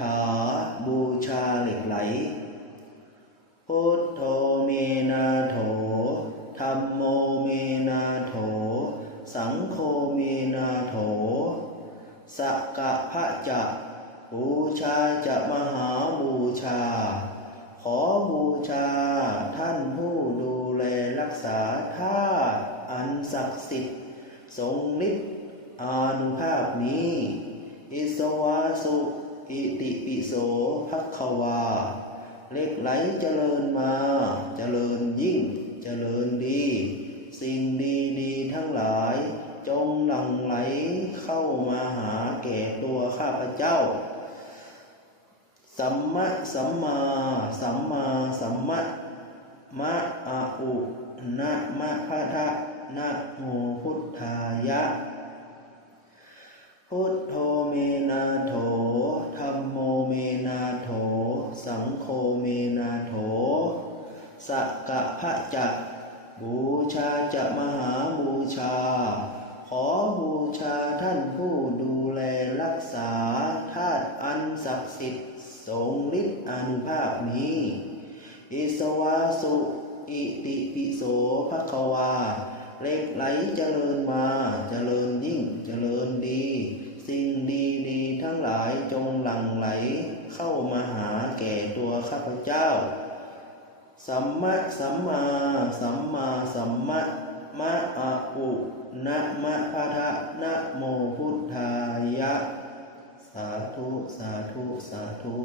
ถาบูชาเหล็กไหล พุทโธเมนาโถธรรมโมเมนาโถ สังโฆเมนาโถสักกะพระจะบูชาจะมหาบูชา ขอบูชาท่านผู้ดูแลรักษาท่าอันศักดิ์สิทธิ์ทรงฤทธิ์อานุภาพนี้ อิสวาสุ อิติปิโสภควา เล็กไหลเจริญมา เจริญยิ่ง เจริญดี สิ่งดีดีทั้งหลาย จงหลั่งไหลเข้ามาหาแก่ตัวข้าพเจ้า สัมมะสัมมาสัมมาสัมมะมะอาอุนะมะพะทะนะโมพุทธายะ พุทโธ สกะพะจะบูชาจะมหาบูชา ขอบูชาท่านผู้ดูแลรักษาธาตุอันศักดิ์สิทธิ์ทรงฤทธิ์อนุภาพนี้ อิสวาสุอิติปิโสภควาเล็กไหลเจริญมาเจริญยิ่งเจริญดี สิ่งดีดีทั้งหลายจงหลั่งไหล เข้ามาหาแก่ตัวข้าพเจ้า สัมมะสัมมาสัมมาสัมมะมะอะอุนะมะพะทะนะโมพุทธายะ สาธุ สาธุ สาธุ